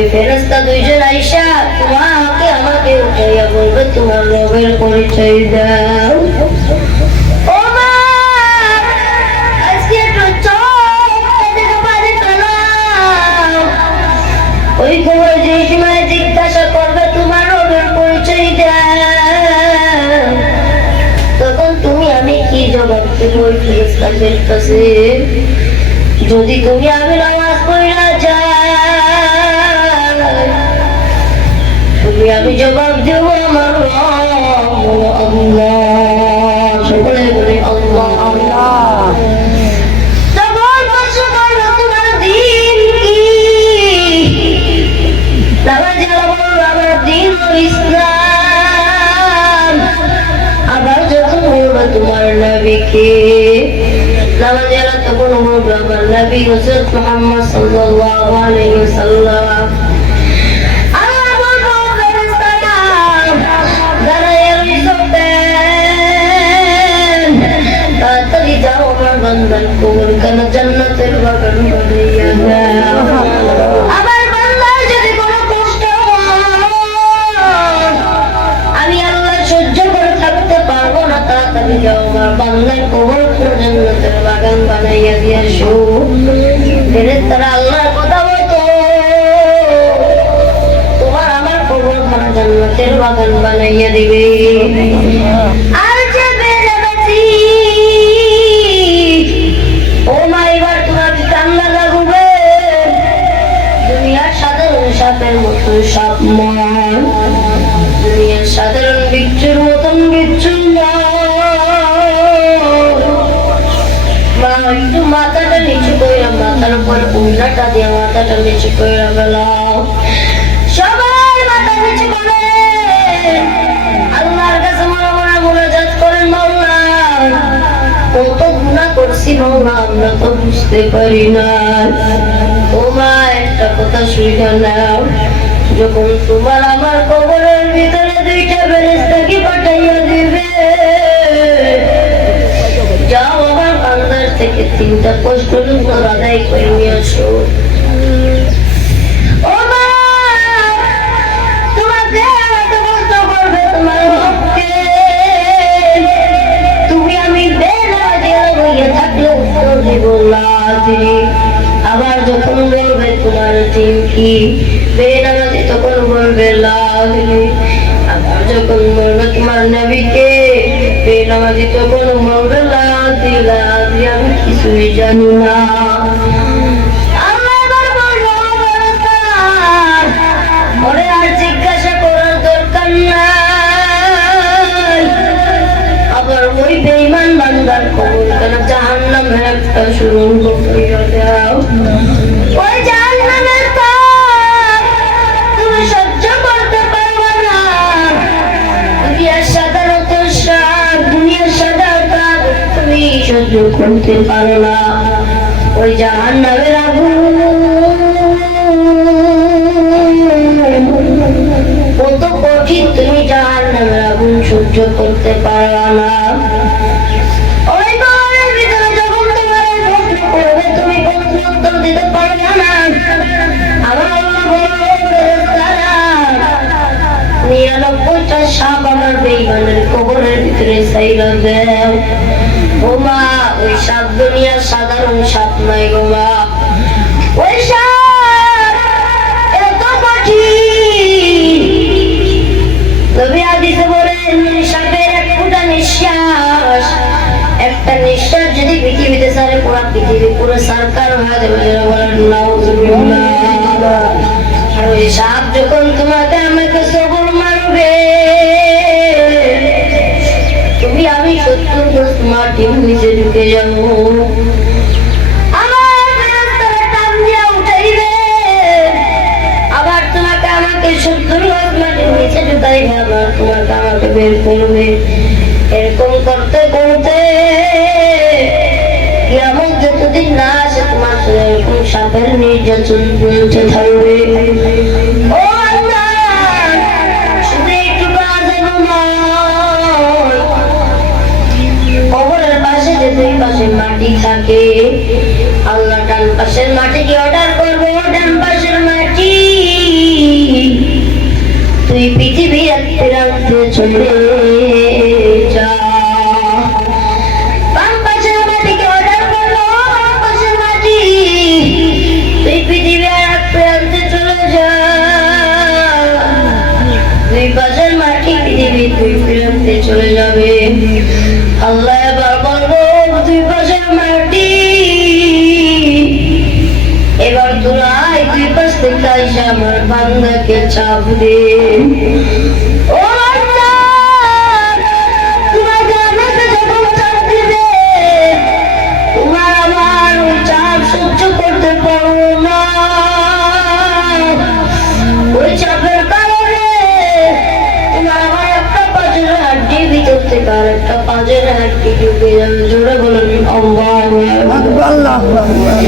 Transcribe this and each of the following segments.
ওই ফেরেশতা দুইজন আইসা তোমাকে আমাকে উঠাইয়া বলবে তোমার রবের পরিচয় দাও। ও মা, আজকে একটু চোখ থেকে পানি ফেলাও। ওই কবর যে সময় জিজ্ঞাসা করবে তোমার রবের পরিচয় দাও, তখন তুমি আমি কি জবাব দেব? ওই ফেরেশতাদের কাছে যদি তুমি আমি নামাজ পড়া যাই, তুমি আমি জবাব দেব আমার রব আল্লাহ। সকলে বলে আল্লাহ আল্লাহ। তখন প্রশ্ন করবে তোমার দিন কি? নামাজ বলবো আমার দিন হলো ইসলাম। আবার যখন বলবো তোমার নবীকে, নামাজেরা তখন বলবো আমার নবী হযরত মুহাম্মদ সাল্লাল্লাহু আলাইহি ওয়াসাল্লাম। আল্লাহ বলবো ফেরেশতারা দাঁড়ায় রইছেন, তাড়াতাড়ি যাও আমার বান্দার কবরখানা জান্নাতের বাগান বানাইয়া দাও। আমার বান্দার যদি কোনো কষ্ট হয়, আমি আল্লাহ সহ্য করে থাকতে পারবো না, তাড়াতাড়ি যাও আমার বান্দার কবরখানা জান্নাতের বাগান বানাইয়া দিয়ে আসো। ফেরেশতারা আল্লাহর কথা বলতো, তোমার আমার কবরখানা জান্নাতের বাগান বানাইয়া দিবে। আর যে বেনামাজি, ও মা, এবার তোমার কি কান্না লাগবে? দুনিয়ার সাধারণ সাপের মতন সাপ নয়, দুনিয়ার সাধারণ বিচ্ছুর মতন বিচ্ছু নয়। একটু মাথাটা নিচু কইরা, মাথার উপর উল্টাটা দিয়ে মাথাটা নিচু কইরা ফেলাও। সবাই মাথা নিচু করে আল্লাহর কাছে মনে মনে মুনাজাত করেন, মাওলা কত গুনাহ করছি মাওলা, আমরা তো বুঝতে পারি না। ও মা, একটা কথা শুনে নাও, যখন তোমার আমার কবরের ভিতরে দুইটা ফেরেশতাকে পাঠাইয়া দিবে, যাও আমার বান্দার থেকে তিনটা প্রশ্নের উত্তর আদায় করে নিয়ে আসো। ও মা, তোমাকে আমাকে প্রশ্ন করবে তোমার রবকে, তুমি আমি বেনামাজি হইয়া থাকলে উত্তর দিব লা আদরি। আবার যখন বলবে তোমার দিন কি, বেনামাজি তখন বলবে লা আদরি। আবার যখন বলবে তোমার নবীকে, বেনামাজি তখন বলবে লা আদরি লা আদরি, আমি কিছুই জানি না। আল্লাহ এবার বললো, ওরে আর জিজ্ঞাসা করার দরকার নাই। আবার ওই বেঈমান বান্দার কবরখানা জাহান্নামের একটা সুড়ঙ্গ কইরা দাও। ওই জাহান্নামের তাপ তুমি সহ্য করতে পারবে না। দুনিয়ার সাধারণত সাপ, দুনিয়ার সাধারণত তুমি সহ্য করতে পারো না। ওই জাহান্নামের আগুন কত কঠিন, তুমি জাহান্নামের আগুন সহ্য করতে পারো না। ওই কবরের ভিতরে যখন তোমার প্রশ্ন করবে, তুমি প্রশ্ন উত্তর দিতে পারবে না। আমার আল্লাহ বলল, ফেরেশতারা 99টা সাপ আমার বেঈমানের কবরের ভিতরে ছাইরা দাও। ও মা, ওই সাপ দুনিয়ার সাধারণ সাপ নয় গো মা, ওই সাপ এত কঠিন। নবী হাদিসে বলেন, সাপের এক ফোঁটা নিঃশ্বাস, একটা নিঃশ্বাস যদি পৃথিবীতে ছাড়ে, পুরো পৃথিবী পুরো সরকার হয়ে যাবে। যারা বলেন নাউযুবিল্লাহ। আর ওই সাপ যখন তোমাকে আমাকে সবল মারবে, তুমি আমি 70 গজ মাটির নিচে ঢুকে যাবো। আমার ফেরেশতারা টান দিয়া উঠাইবে, আবার তোমাকে আমাকে 70 গজ মাটির নিচে ঢুকাইবে, আবার তোমাকে আমাকে বের করবে। এরকম করতে করতে কিয়ামত যতদিন না আসে, তোমার এরকম সাপের নির্যাতন চলতে থাকবে। ও আল্লাহ, শুধু একটু আযাব নয়, কবরের পাশে যে দুই পাশে মাটি থাকে, আল্লাহ ডান পাশের মাটিকে অর্ডার করবে, ডান পাশের মাটি পৃথিবীর প্রান্তে চলে যা। বাম পাশের মাটিকে অর্ডার করলো, বাম পাশের মাটি তুই পৃথিবীর প্রান্তে চলে যা। দুই পাশের মাটি পৃথিবী দুই প্রান্তে চলে যাবে। আল্লাহ এবার বলবো দুই পাশের মাটি এবার তোরা দুই পাশ থেকে আইসা আমার বান্দাকে চাপ দে। ও বান্দা, তোমাকে আমাকে যখন চাপ দিবে, তোমার আমার ওই চাপ সহ্য করতে পারবো না। ওই চাপের কারণে তোমার আমার একটা পাঁচের হাড্ডি ভিতর থেকে আর একটা পাঁচের হাড্ডি ঢুকে যাবে। জোরে বলেন আল্লাহু আকবার।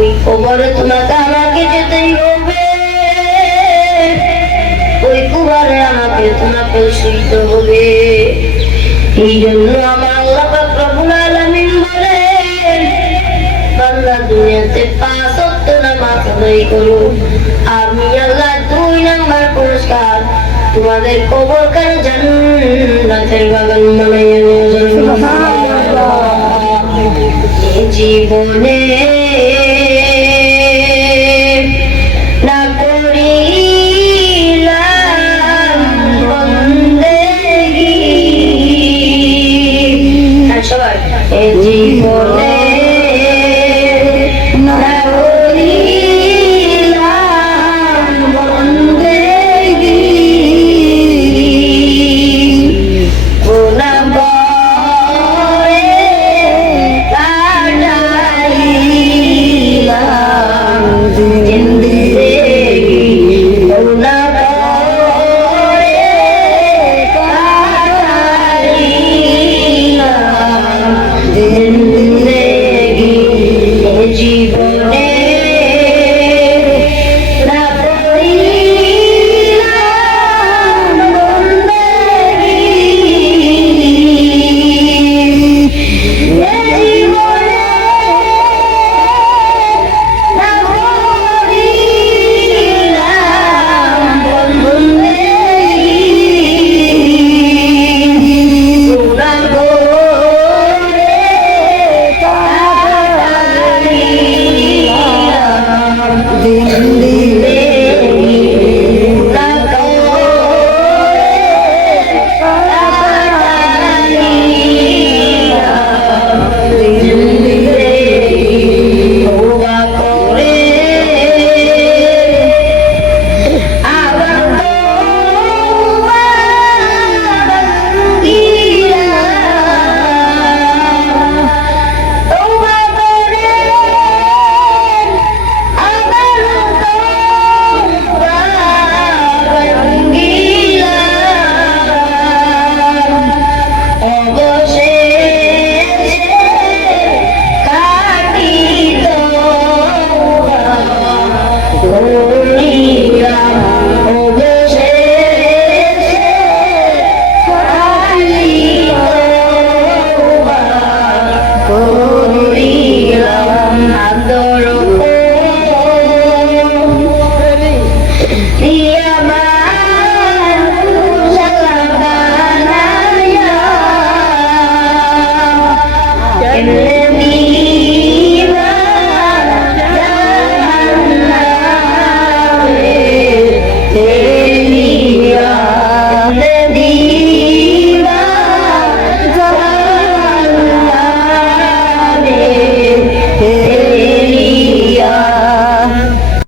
ওই কবরে তোমাকে আমাকে যেতেই হবে, ওই কবরে আমাকে তোমাকে শুইতে হবে। এই জন্য আমার আল্লাহ পাক রব্বুল আলামিন বলেন, বান্দা দুনিয়াতে 5 ওয়াক্ত নামাজ আদায় করো, আমি আল্লাহ 2 নাম্বার পুরস্কার তোমাদের কবরকে জান্নাতের বাগান বানাইয়া দেব। সুবহানাল্লাহ। জীবনে না করিলাম বন্দেগী, সবাই জীবনে